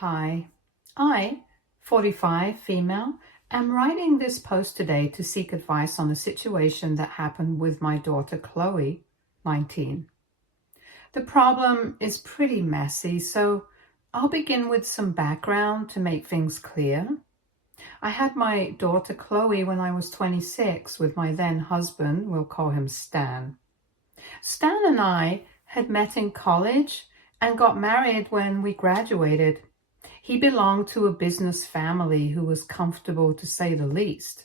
Hi, I, 45, female, am writing this post today to seek advice on a situation that happened with my daughter Chloe, 19. The problem is pretty messy, so I'll begin with some background to make things clear. I had my daughter Chloe when I was 26 with my then husband, we'll call him Stan. Stan and I had met in college and got married when we graduated. He belonged to a business family who was comfortable, to say the least.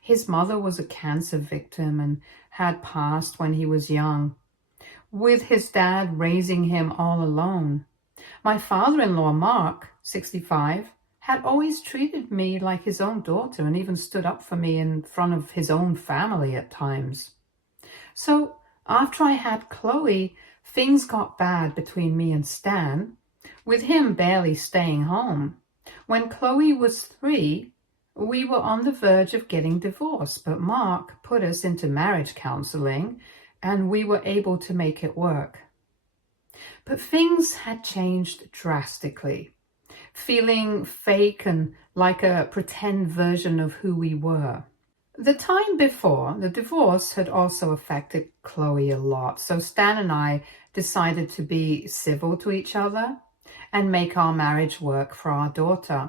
His mother was a cancer victim and had passed when he was young, with his dad raising him all alone. My father-in-law, Mark, 65, had always treated me like his own daughter and even stood up for me in front of his own family at times. So after I had Chloe, things got bad between me and Stan, with him barely staying home. When Chloe was 3, we were on the verge of getting divorced, but Mark put us into marriage counseling and we were able to make it work. But things had changed drastically, feeling fake and like a pretend version of who we were. The time before the divorce had also affected Chloe a lot, so Stan and I decided to be civil to each other and make our marriage work for our daughter.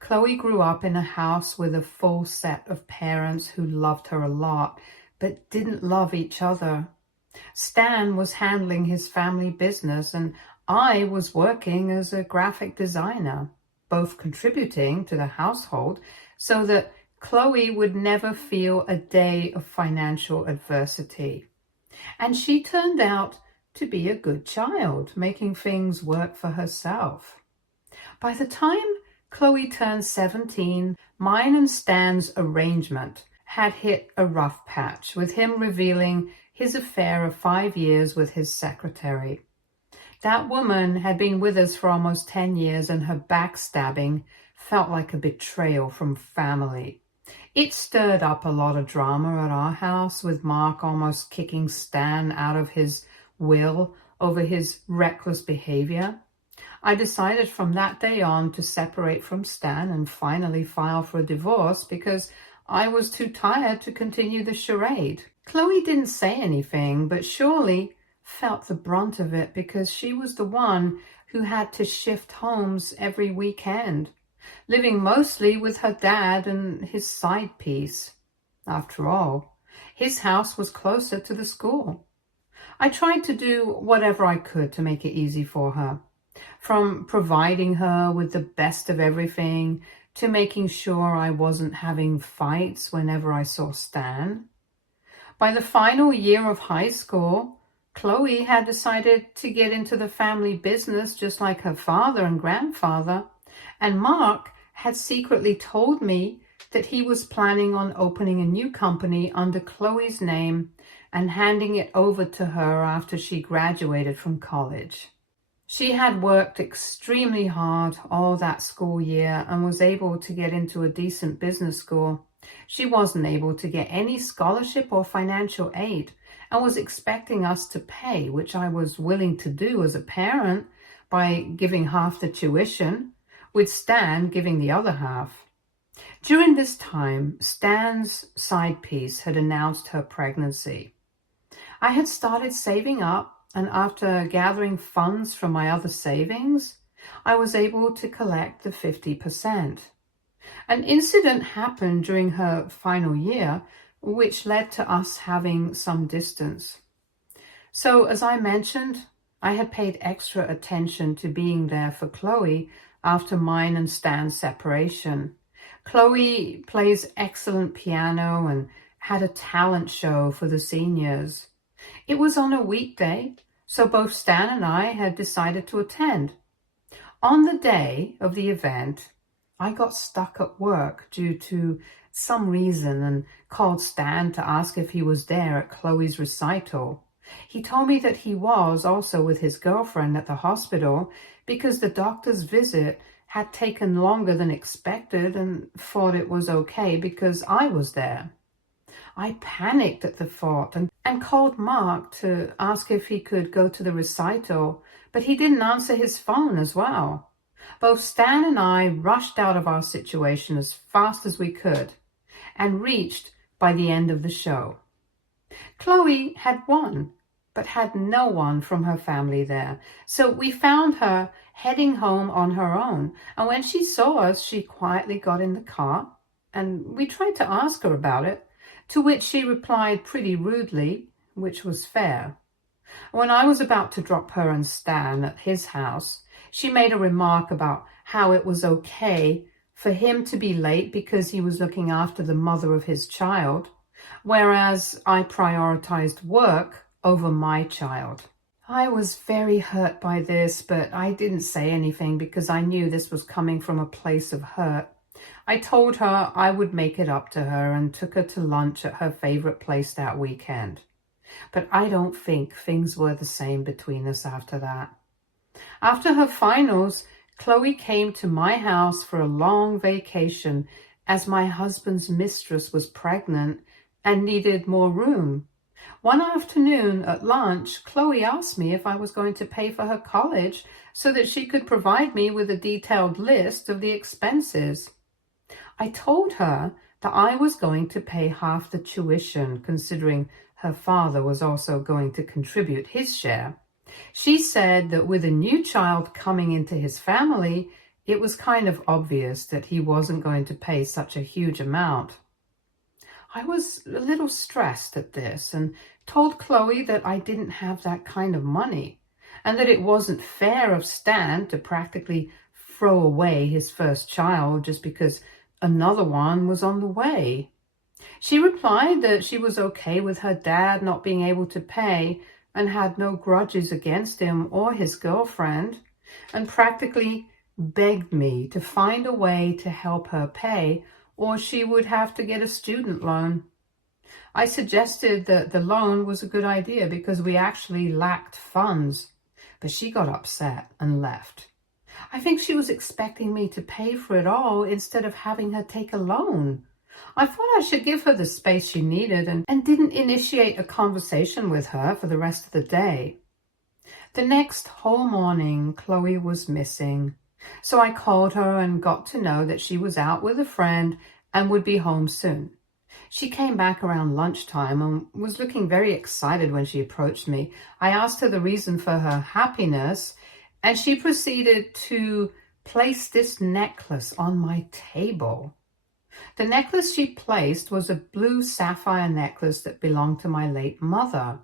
Chloe grew up in a house with a full set of parents who loved her a lot, but didn't love each other. Stan was handling his family business and I was working as a graphic designer, both contributing to the household so that Chloe would never feel a day of financial adversity. And she turned out to be a good child, making things work for herself. By the time Chloe turned 17, mine and Stan's arrangement had hit a rough patch, with him revealing his affair of 5 years with his secretary. That woman had been with us for almost 10 years, and her backstabbing felt like a betrayal from family. It stirred up a lot of drama at our house, with Mark almost kicking Stan out of his will over his reckless behavior. I decided from that day on to separate from Stan and finally file for a divorce because I was too tired to continue the charade. Chloe didn't say anything, but surely felt the brunt of it because she was the one who had to shift homes every weekend, living mostly with her dad and his side piece. After all, his house was closer to the school. I tried to do whatever I could to make it easy for her, from providing her with the best of everything to making sure I wasn't having fights whenever I saw Stan. By the final year of high school, Chloe had decided to get into the family business just like her father and grandfather, and Mark had secretly told me that he was planning on opening a new company under Chloe's name and handing it over to her after she graduated from college. She had worked extremely hard all that school year and was able to get into a decent business school. She wasn't able to get any scholarship or financial aid and was expecting us to pay, which I was willing to do as a parent by giving half the tuition, with Stan giving the other half. During this time, Stan's side piece had announced her pregnancy. I had started saving up, and after gathering funds from my other savings, I was able to collect the 50%. An incident happened during her final year, which led to us having some distance. So, as I mentioned, I had paid extra attention to being there for Chloe after mine and Stan's separation. Chloe plays excellent piano and had a talent show for the seniors. It was on a weekday, so both Stan and I had decided to attend. On the day of the event, I got stuck at work due to some reason and called Stan to ask if he was there at Chloe's recital. He told me that he was also with his girlfriend at the hospital because the doctor's visit had taken longer than expected and thought it was okay because I was there. I panicked at the thought and called Mark to ask if he could go to the recital, but he didn't answer his phone as well. Both Stan and I rushed out of our situation as fast as we could and reached by the end of the show. Chloe had won, but had no one from her family there. So we found her heading home on her own. And when she saw us, she quietly got in the car and we tried to ask her about it, to which she replied pretty rudely, which was fair. When I was about to drop her and Stan at his house, she made a remark about how it was okay for him to be late because he was looking after the mother of his child, whereas I prioritized work over my child. I was very hurt by this, but I didn't say anything because I knew this was coming from a place of hurt. I told her I would make it up to her and took her to lunch at her favorite place that weekend. But I don't think things were the same between us after that. After her finals, Chloe came to my house for a long vacation as my husband's mistress was pregnant and needed more room. One afternoon at lunch, Chloe asked me if I was going to pay for her college so that she could provide me with a detailed list of the expenses. I told her that I was going to pay half the tuition, considering her father was also going to contribute his share. She said that with a new child coming into his family, it was kind of obvious that he wasn't going to pay such a huge amount. I was a little stressed at this and told Chloe that I didn't have that kind of money and that it wasn't fair of Stan to practically throw away his first child just because another one was on the way. She replied that she was okay with her dad not being able to pay and had no grudges against him or his girlfriend, and practically begged me to find a way to help her pay or she would have to get a student loan. I suggested that the loan was a good idea because we actually lacked funds, but she got upset and left. I think she was expecting me to pay for it all instead of having her take a loan. I thought I should give her the space she needed and didn't initiate a conversation with her for the rest of the day. The next whole morning, Chloe was missing. So I called her and got to know that she was out with a friend and would be home soon. She came back around lunchtime and was looking very excited when she approached me. I asked her the reason for her happiness, and she proceeded to place this necklace on my table. The necklace she placed was a blue sapphire necklace that belonged to my late mother.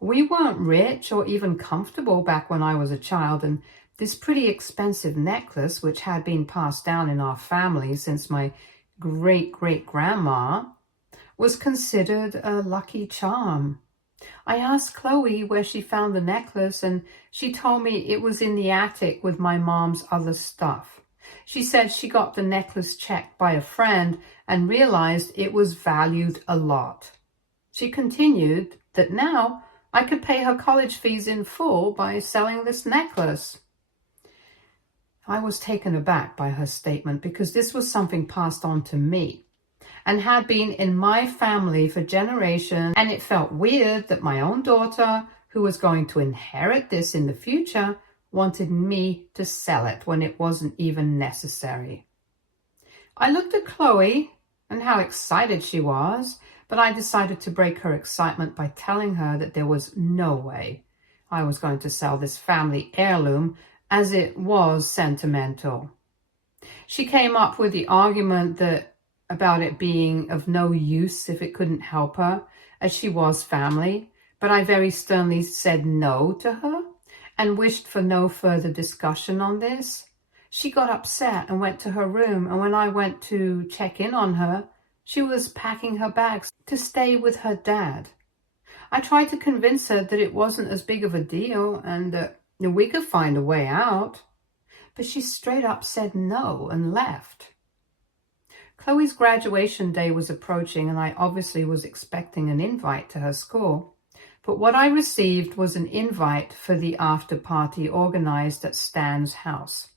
We weren't rich or even comfortable back when I was a child, and this pretty expensive necklace, which had been passed down in our family since my great-great-grandma, was considered a lucky charm. I asked Chloe where she found the necklace, and she told me it was in the attic with my mom's other stuff. She said she got the necklace checked by a friend and realized it was valued a lot. She continued that now I could pay her college fees in full by selling this necklace. I was taken aback by her statement because this was something passed on to me and had been in my family for generations, and it felt weird that my own daughter, who was going to inherit this in the future, wanted me to sell it when it wasn't even necessary. I looked at Chloe and how excited she was, but I decided to break her excitement by telling her that there was no way I was going to sell this family heirloom, as it was sentimental. She came up with the argument about it being of no use if it couldn't help her, as she was family, but I very sternly said no to her and wished for no further discussion on this. She got upset and went to her room, and when I went to check in on her, she was packing her bags to stay with her dad. I tried to convince her that it wasn't as big of a deal and that we could find a way out, but she straight up said no and left. Chloe's graduation day was approaching, and I obviously was expecting an invite to her school. But what I received was an invite for the after party organized at Stan's house.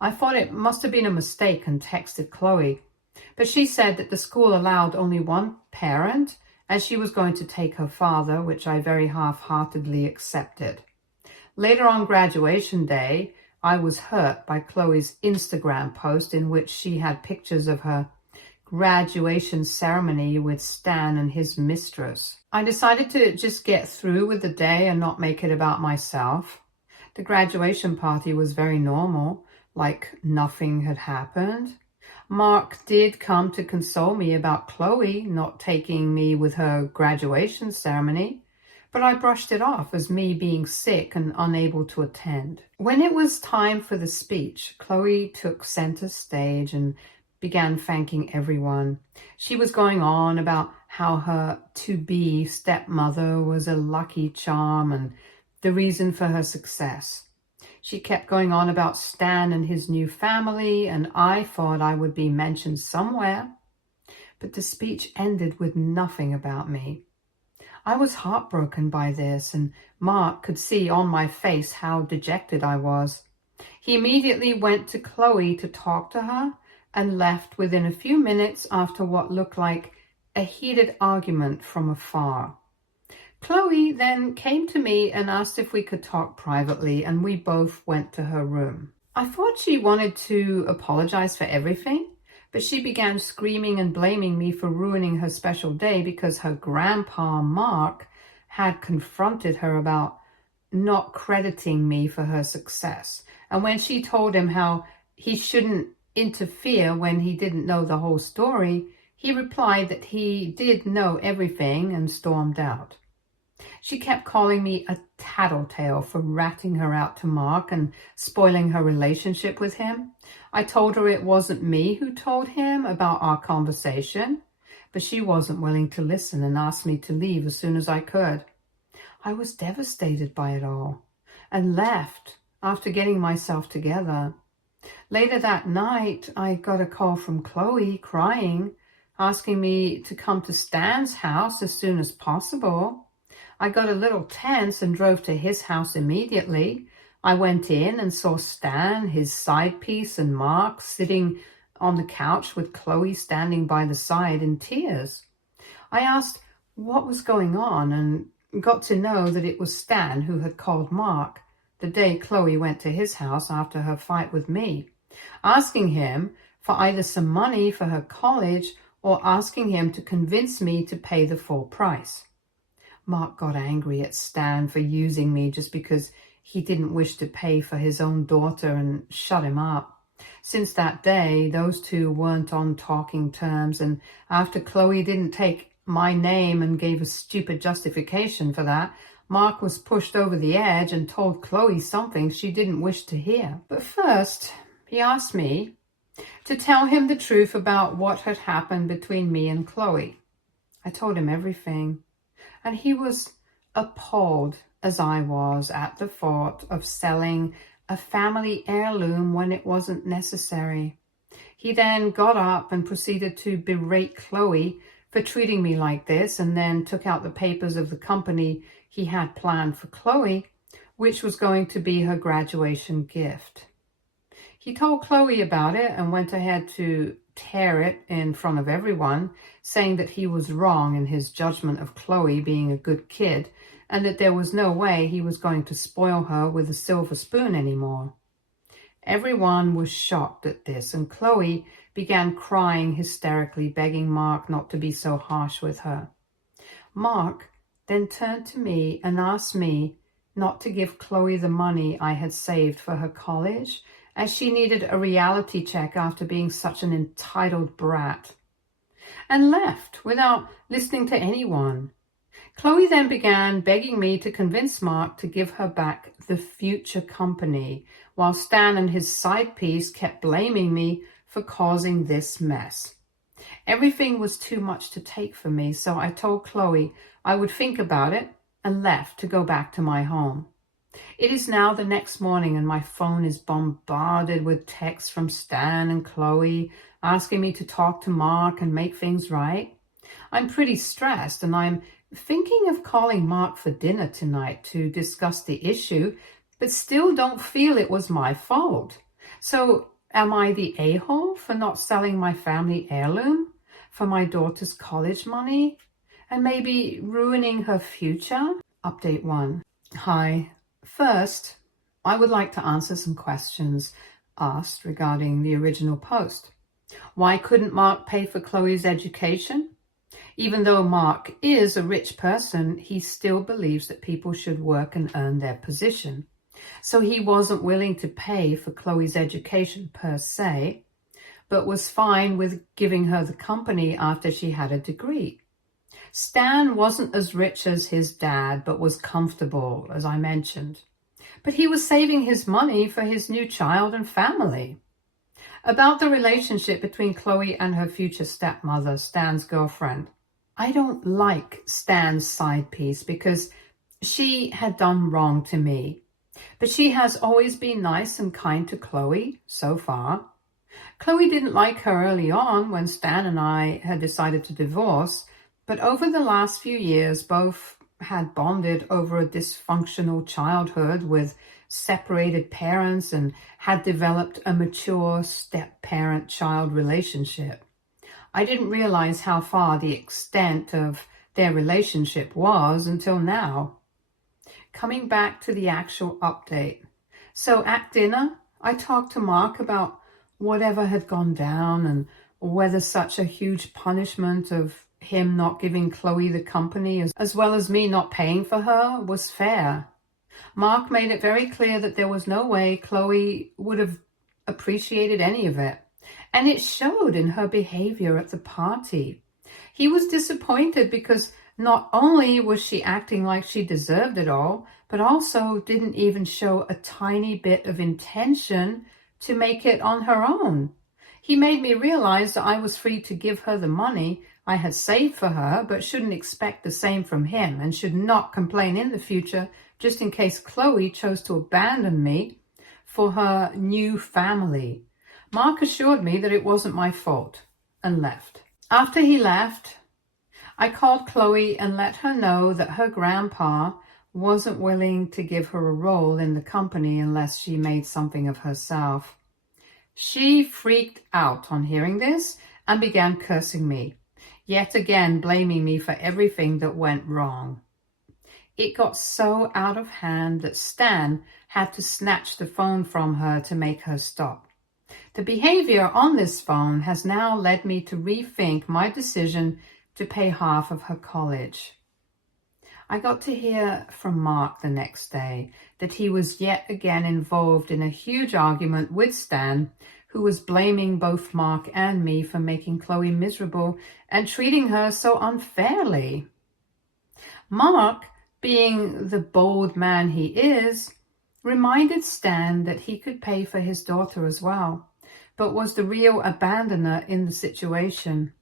I thought it must have been a mistake and texted Chloe, but she said that the school allowed only one parent as she was going to take her father, which I very half-heartedly accepted. Later on graduation day, I was hurt by Chloe's Instagram post in which she had pictures of her graduation ceremony with Stan and his mistress. I decided to just get through with the day and not make it about myself. The graduation party was very normal, like nothing had happened. Mark did come to console me about Chloe not taking me with her graduation ceremony, but I brushed it off as me being sick and unable to attend. When it was time for the speech, Chloe took center stage and began thanking everyone. She was going on about how her to-be stepmother was a lucky charm and the reason for her success. She kept going on about Stan and his new family, and I thought I would be mentioned somewhere. But the speech ended with nothing about me. I was heartbroken by this, and Mark could see on my face how dejected I was. He immediately went to Chloe to talk to her and left within a few minutes after what looked like a heated argument from afar. Chloe then came to me and asked if we could talk privately, and we both went to her room. I thought she wanted to apologize for everything, but she began screaming and blaming me for ruining her special day because her grandpa, Mark, had confronted her about not crediting me for her success. And when she told him how he shouldn't interfere when he didn't know the whole story, he replied that he did know everything and stormed out. She kept calling me a tattletale for ratting her out to Mark and spoiling her relationship with him. I told her it wasn't me who told him about our conversation, but she wasn't willing to listen and asked me to leave as soon as I could. I was devastated by it all and left after getting myself together. Later that night, I got a call from Chloe crying, asking me to come to Stan's house as soon as possible. I got a little tense and drove to his house immediately. I went in and saw Stan, his side piece, and Mark sitting on the couch with Chloe standing by the side in tears. I asked what was going on and got to know that it was Stan who had called Mark the day Chloe went to his house after her fight with me, asking him for either some money for her college or asking him to convince me to pay the full price. Mark got angry at Stan for using me just because he didn't wish to pay for his own daughter and shut him up. Since that day, those two weren't on talking terms, and after Chloe didn't take my name and gave a stupid justification for that, Mark was pushed over the edge and told Chloe something she didn't wish to hear. But first, he asked me to tell him the truth about what had happened between me and Chloe. I told him everything, and he was appalled, as I was, at the thought of selling a family heirloom when it wasn't necessary. He then got up and proceeded to berate Chloe for treating me like this, and then took out the papers of the company he had planned for Chloe, which was going to be her graduation gift. He told Chloe about it and went ahead to tear it in front of everyone, saying that he was wrong in his judgment of Chloe being a good kid and that there was no way he was going to spoil her with a silver spoon anymore. Everyone was shocked at this, and Chloe began crying hysterically, begging Mark not to be so harsh with her. Mark then turned to me and asked me not to give Chloe the money I had saved for her college, as she needed a reality check after being such an entitled brat, and left without listening to anyone. Chloe then began begging me to convince Mark to give her back the future company, while Stan and his side piece kept blaming me for causing this mess. Everything was too much to take for me, so I told Chloe I would think about it and left to go back to my home. It is now the next morning, and my phone is bombarded with texts from Stan and Chloe asking me to talk to Mark and make things right. I'm pretty stressed, and I'm thinking of calling Mark for dinner tonight to discuss the issue, but still don't feel it was my fault. So am I the a-hole for not selling my family heirloom for my daughter's college money and maybe ruining her future? Update 1. Hi. First, I would like to answer some questions asked regarding the original post. Why couldn't Mark pay for Chloe's education? Even though Mark is a rich person, he still believes that people should work and earn their position. So he wasn't willing to pay for Chloe's education per se, but was fine with giving her the company after she had a degree. Stan wasn't as rich as his dad, but was comfortable, as I mentioned. But he was saving his money for his new child and family. About the relationship between Chloe and her future stepmother, Stan's girlfriend. I don't like Stan's side piece because she had done wrong to me. But she has always been nice and kind to Chloe, so far. Chloe didn't like her early on when Stan and I had decided to divorce, but over the last few years, both had bonded over a dysfunctional childhood with separated parents and had developed a mature step-parent-child relationship. I didn't realize how far the extent of their relationship was until now. Coming back to the actual update. So at dinner, I talked to Mark about whatever had gone down and whether such a huge punishment of him not giving Chloe the company as well as me not paying for her was fair. Mark made it very clear that there was no way Chloe would have appreciated any of it, and it showed in her behavior at the party. He was disappointed because not only was she acting like she deserved it all, but also didn't even show a tiny bit of intention to make it on her own. He made me realize that I was free to give her the money I had saved for her, but shouldn't expect the same from him and should not complain in the future just in case Chloe chose to abandon me for her new family. Mark assured me that it wasn't my fault and left. After he left, I called Chloe and let her know that her grandpa wasn't willing to give her a role in the company unless she made something of herself. She freaked out on hearing this and began cursing me, yet again blaming me for everything that went wrong. It got so out of hand that Stan had to snatch the phone from her to make her stop. The behavior on this phone has now led me to rethink my decision to pay half of her college. I got to hear from Mark the next day that he was yet again involved in a huge argument with Stan, who was blaming both Mark and me for making Chloe miserable and treating her so unfairly. Mark, being the bold man he is, reminded Stan that he could pay for his daughter as well, but was the real abandoner in the situation.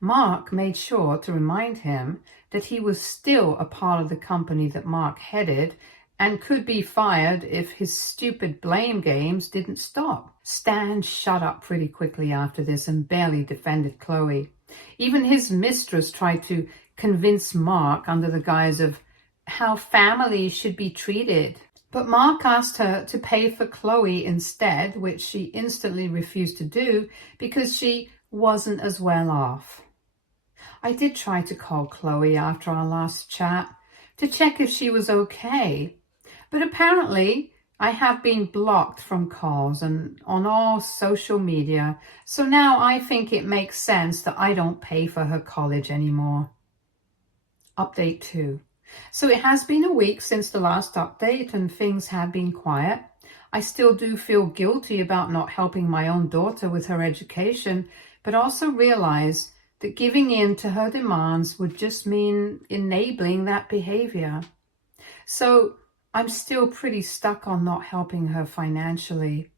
Mark made sure to remind him that he was still a part of the company that Mark headed and could be fired if his stupid blame games didn't stop. Stan shut up pretty quickly after this and barely defended Chloe. Even his mistress tried to convince Mark under the guise of how families should be treated. But Mark asked her to pay for Chloe instead, which she instantly refused to do because she wasn't as well off. I did try to call Chloe after our last chat to check if she was okay, but apparently I have been blocked from calls and on all social media, so now I think it makes sense that I don't pay for her college anymore. Update 2. So it has been a week since the last update and things have been quiet. I still do feel guilty about not helping my own daughter with her education, but also realize that giving in to her demands would just mean enabling that behavior. So I'm still pretty stuck on not helping her financially.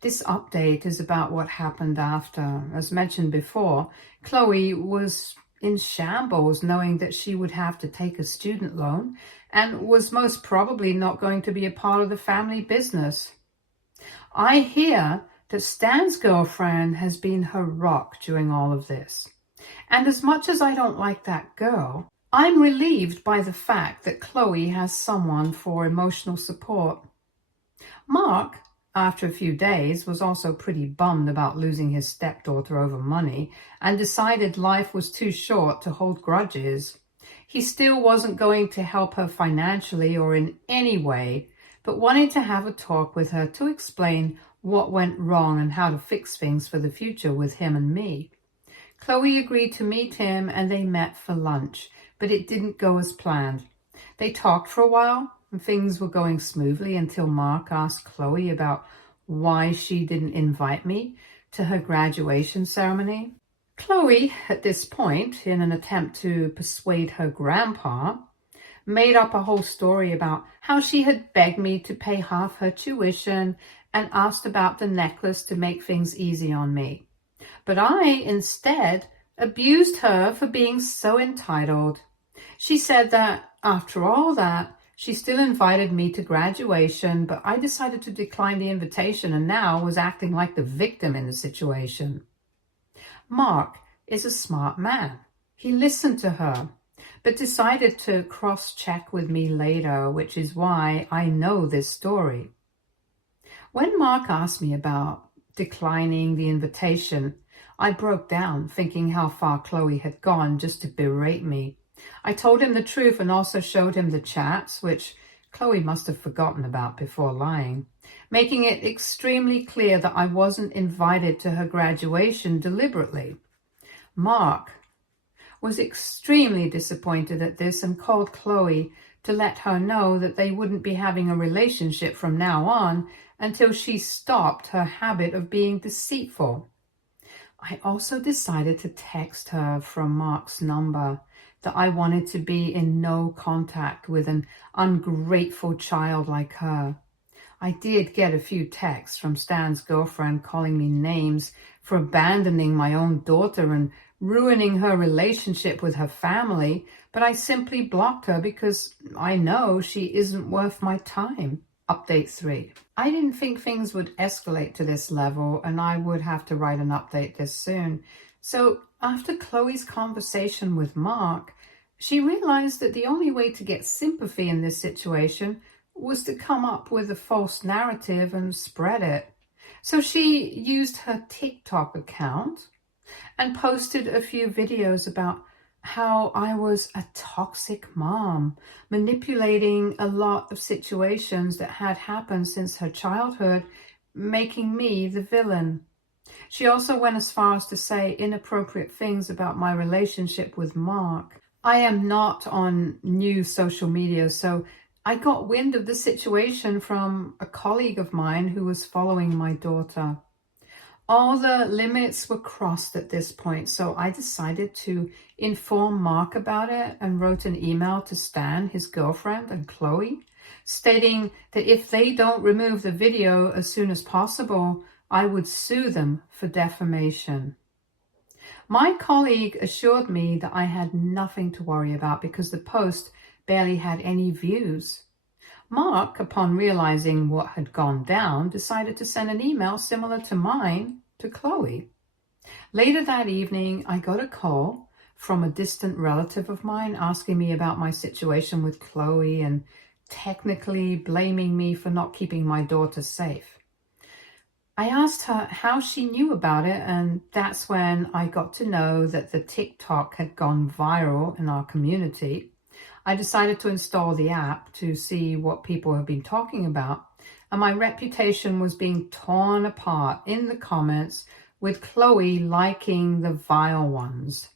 This update is about what happened after. As mentioned before, Chloe was in shambles knowing that she would have to take a student loan and was most probably not going to be a part of the family business. I hear that Stan's girlfriend has been her rock during all of this. And as much as I don't like that girl, I'm relieved by the fact that Chloe has someone for emotional support. Mark, after a few days, was also pretty bummed about losing his stepdaughter over money and decided life was too short to hold grudges. He still wasn't going to help her financially or in any way, but wanted to have a talk with her to explain what went wrong and how to fix things for the future with him and me. Chloe agreed to meet him and they met for lunch, but it didn't go as planned. They talked for a while and things were going smoothly until Mark asked Chloe about why she didn't invite me to her graduation ceremony. Chloe, at this point, in an attempt to persuade her grandpa, made up a whole story about how she had begged me to pay half her tuition and asked about the necklace to make things easy on me. But I, instead, abused her for being so entitled. She said that, after all that, she still invited me to graduation, but I decided to decline the invitation and now was acting like the victim in the situation. Mark is a smart man. He listened to her, but decided to cross-check with me later, which is why I know this story. When Mark asked me about declining the invitation, I broke down, thinking how far Chloe had gone just to berate me. I told him the truth and also showed him the chats, which Chloe must have forgotten about before lying, making it extremely clear that I wasn't invited to her graduation deliberately. Mark was extremely disappointed at this and called Chloe to let her know that they wouldn't be having a relationship from now on until she stopped her habit of being deceitful. I also decided to text her from Mark's number that I wanted to be in no contact with an ungrateful child like her. I did get a few texts from Stan's girlfriend calling me names for abandoning my own daughter and ruining her relationship with her family, but I simply blocked her because I know she isn't worth my time. Update 3. I didn't think things would escalate to this level and I would have to write an update this soon. So after Chloe's conversation with Mark, she realized that the only way to get sympathy in this situation was to come up with a false narrative and spread it. So she used her TikTok account and posted a few videos about how I was a toxic mom, manipulating a lot of situations that had happened since her childhood, making me the villain. She also went as far as to say inappropriate things about my relationship with Mark. I am not on new social media, so I got wind of the situation from a colleague of mine who was following my daughter. All the limits were crossed at this point, so I decided to inform Mark about it and wrote an email to Stan, his girlfriend, and Chloe, stating that if they don't remove the video as soon as possible, I would sue them for defamation. My colleague assured me that I had nothing to worry about because the post barely had any views. Mark, upon realizing what had gone down, decided to send an email similar to mine to Chloe. Later that evening, I got a call from a distant relative of mine asking me about my situation with Chloe and technically blaming me for not keeping my daughter safe. I asked her how she knew about it, and that's when I got to know that the TikTok had gone viral in our community. I decided to install the app to see what people have been talking about, and my reputation was being torn apart in the comments with Chloe liking the vile ones.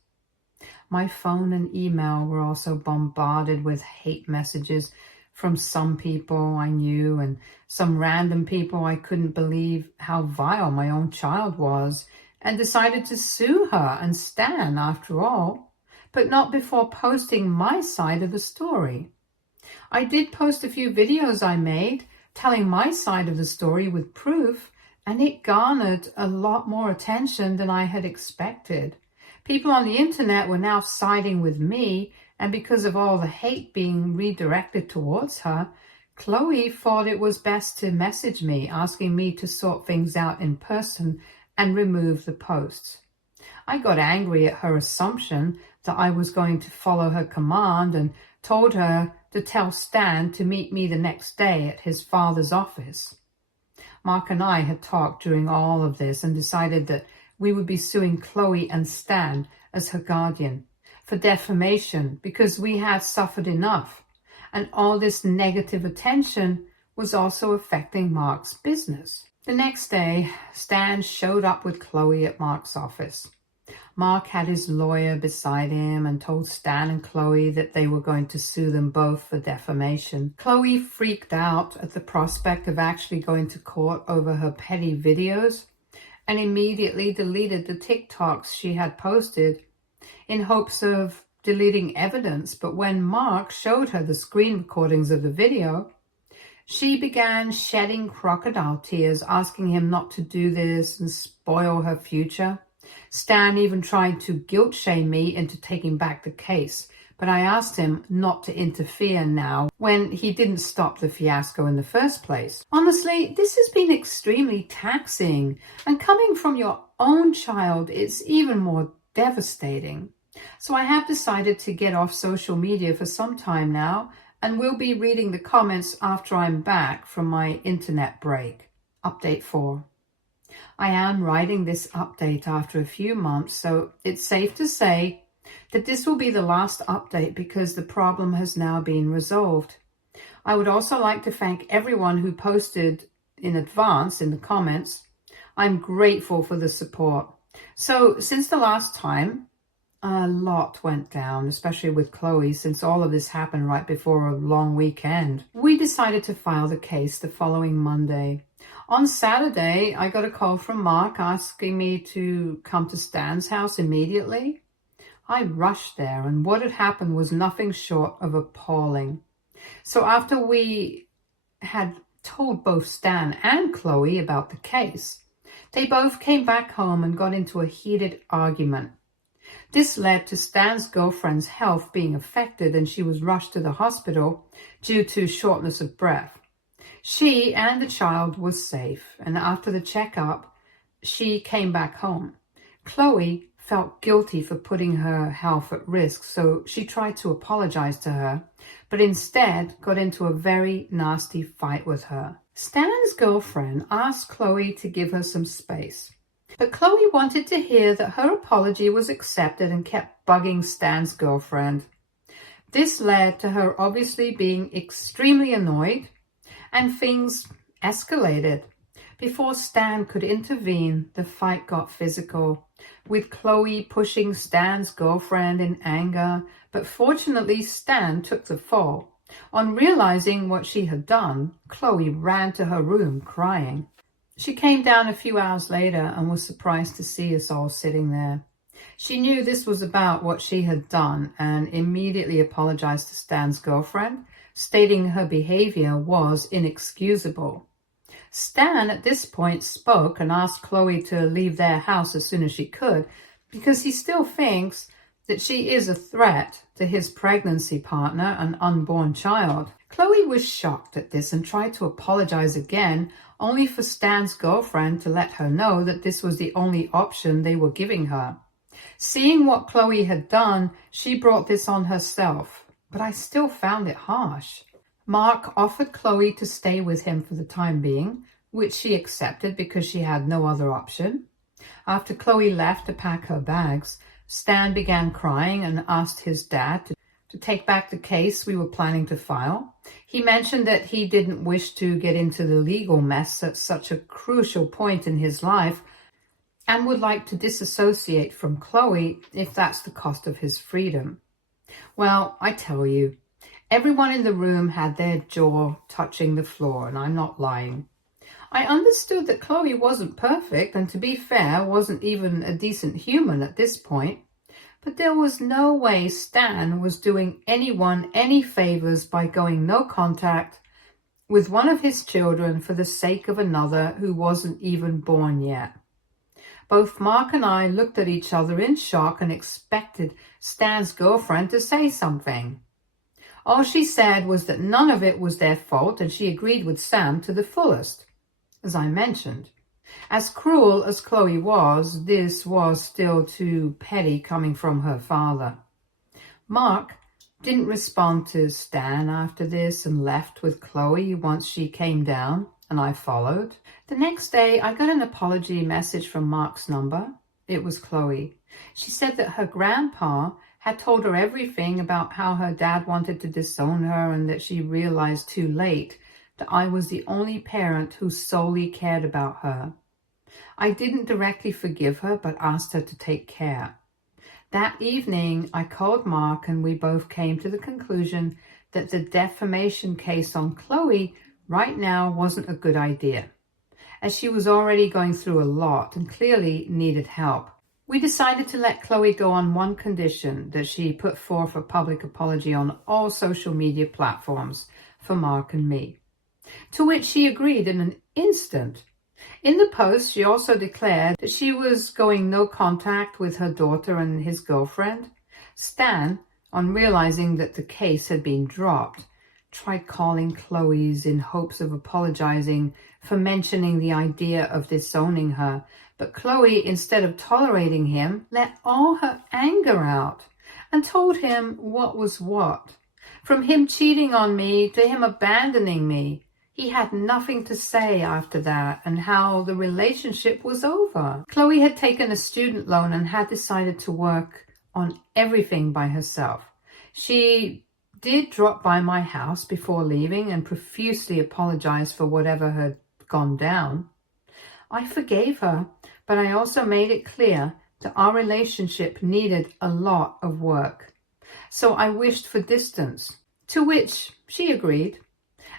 My phone and email were also bombarded with hate messages from some people I knew and some random people I couldn't believe how vile my own child was, and decided to sue her and Stan after all, but not before posting my side of the story. I did post a few videos I made telling my side of the story with proof, and it garnered a lot more attention than I had expected. People on the internet were now siding with me, and because of all the hate being redirected towards her, Chloe thought it was best to message me, asking me to sort things out in person and remove the posts. I got angry at her assumption that I was going to follow her command and told her to tell Stan to meet me the next day at his father's office. Mark and I had talked during all of this and decided that we would be suing Chloe and Stan as her guardian for defamation because we had suffered enough, and all this negative attention was also affecting Mark's business. The next day, Stan showed up with Chloe at Mark's office. Mark had his lawyer beside him and told Stan and Chloe that they were going to sue them both for defamation. Chloe freaked out at the prospect of actually going to court over her petty videos and immediately deleted the TikToks she had posted in hopes of deleting evidence. But when Mark showed her the screen recordings of the video, she began shedding crocodile tears, asking him not to do this and spoil her future. Stan even tried to guilt shame me into taking back the case, but I asked him not to interfere now when he didn't stop the fiasco in the first place. Honestly, this has been extremely taxing, and coming from your own child, it's even more devastating. So I have decided to get off social media for some time now, and will be reading the comments after I'm back from my internet break. Update 4. I am writing this update after a few months, so it's safe to say that this will be the last update because the problem has now been resolved. I would also like to thank everyone who posted in advance in the comments. I'm grateful for the support. So since the last time, a lot went down, especially with Chloe, since all of this happened right before a long weekend. We decided to file the case the following Monday. On Saturday, I got a call from Mark asking me to come to Stan's house immediately. I rushed there, and what had happened was nothing short of appalling. So after we had told both Stan and Chloe about the case, they both came back home and got into a heated argument. This led to Stan's girlfriend's health being affected, and she was rushed to the hospital due to shortness of breath. She and the child was safe, and after the checkup, she came back home. Chloe felt guilty for putting her health at risk, so she tried to apologize to her, but instead got into a very nasty fight with her. Stan's girlfriend asked Chloe to give her some space, but Chloe wanted to hear that her apology was accepted and kept bugging Stan's girlfriend. This led to her obviously being extremely annoyed, and things escalated. Before Stan could intervene, the fight got physical, with Chloe pushing Stan's girlfriend in anger, but fortunately Stan took the fall. On realizing what she had done, Chloe ran to her room crying. She came down a few hours later and was surprised to see us all sitting there. She knew this was about what she had done and immediately apologized to Stan's girlfriend, stating her behavior was inexcusable. Stan at this point spoke and asked Chloe to leave their house as soon as she could because he still thinks that she is a threat to his pregnancy partner and unborn child. Chloe was shocked at this and tried to apologize again, only for Stan's girlfriend to let her know that this was the only option they were giving her. Seeing what Chloe had done, she brought this on herself, but I still found it harsh. Mark offered Chloe to stay with him for the time being, which she accepted because she had no other option. After Chloe left to pack her bags, Stan began crying and asked his dad to take back the case we were planning to file. He mentioned that he didn't wish to get into the legal mess at such a crucial point in his life and would like to disassociate from Chloe if that's the cost of his freedom. Well, I tell you, everyone in the room had their jaw touching the floor, and I'm not lying. I understood that Chloe wasn't perfect, and to be fair, wasn't even a decent human at this point. But there was no way Stan was doing anyone any favors by going no contact with one of his children for the sake of another who wasn't even born yet. Both Mark and I looked at each other in shock and expected Stan's girlfriend to say something. All she said was that none of it was their fault, and she agreed with Sam to the fullest. As I mentioned, as cruel as Chloe was, this was still too petty coming from her father. Mark didn't respond to Stan after this and left with Chloe once she came down, and I followed. The next day, I got an apology message from Mark's number. It was Chloe. She said that her grandpa had told her everything about how her dad wanted to disown her and that she realized too late that I was the only parent who solely cared about her. I didn't directly forgive her, but asked her to take care. That evening, I called Mark and we both came to the conclusion that the defamation case on Chloe right now wasn't a good idea, as she was already going through a lot and clearly needed help. We decided to let Chloe go on one condition, that she put forth a public apology on all social media platforms for Mark and me, to which she agreed in an instant. In the post, she also declared that she was going no contact with her daughter and his girlfriend. Stan, on realizing that the case had been dropped, tried calling Chloe's in hopes of apologizing for mentioning the idea of disowning her, but Chloe, instead of tolerating him, let all her anger out and told him what was what. From him cheating on me to him abandoning me, he had nothing to say after that, and how the relationship was over. Chloe had taken a student loan and had decided to work on everything by herself. She did drop by my house before leaving and profusely apologized for whatever had gone down. I forgave her, but I also made it clear that our relationship needed a lot of work. So I wished for distance, to which she agreed.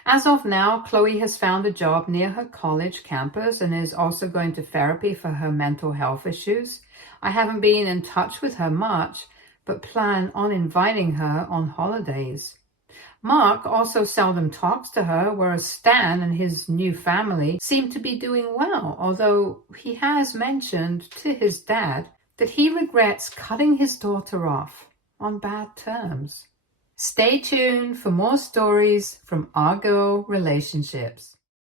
As of now, Chloe has found a job near her college campus and is also going to therapy for her mental health issues. I haven't been in touch with her much, but plan on inviting her on holidays. Mark also seldom talks to her, whereas Stan and his new family seem to be doing well, although he has mentioned to his dad that he regrets cutting his daughter off on bad terms. Stay tuned for more stories from our girl relationships.